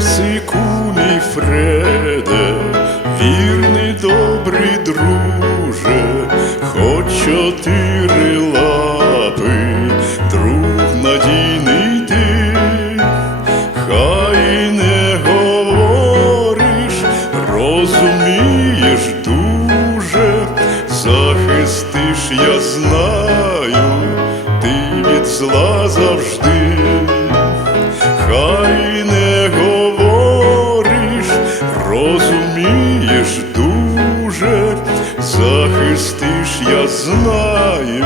песику мій Фреде, вірний добрий друже, хоч чотири лапи, друг надійний ти, хай не говориш, розумієш дуже, захистиш, я знаю, ти від зла завжди. Хай розумієш дуже, захистиш, я знаю,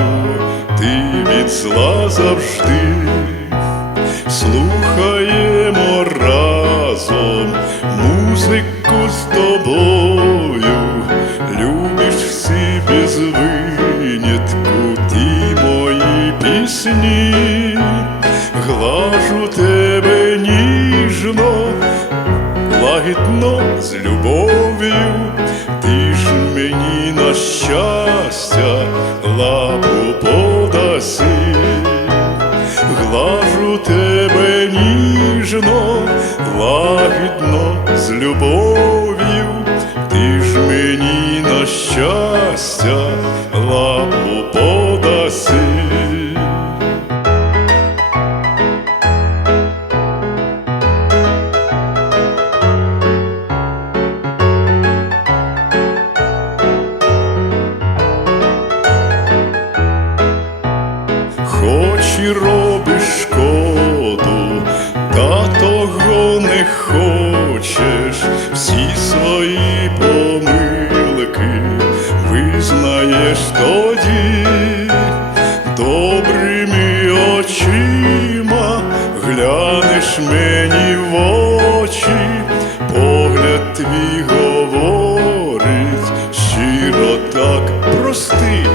ти від зла завжди, слухаємо разом музику з тобою, любиш всі без винятку ті мої пісні, глажу лагідно з любов'ю, ти ж мені на щастя лапу подаси, глажу тебе ніжно, лагідно з любов'ю, ти ж мені на щастя лапу подаси. Хоч робиш шкоду, та того не хочеш, всі свої помилки визнаєш тоді, добрими очима глянеш мені в очі, погляд твій говорить, щиро так прости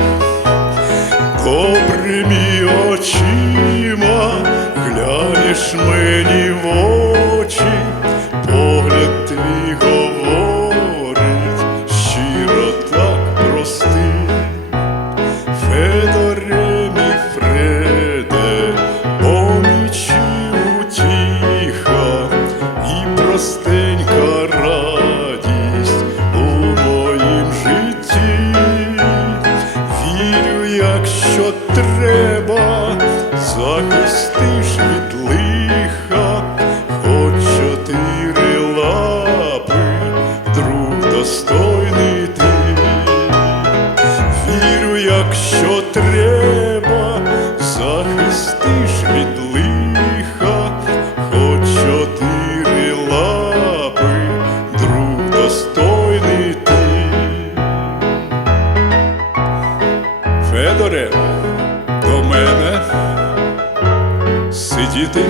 і простенька радість у моїм житті. Вірю, якщо треба, захистиш від лиха, хоч чотири лапи, друг достойний ти. Вірю, якщо треба, Федоре, до мене. Сидіти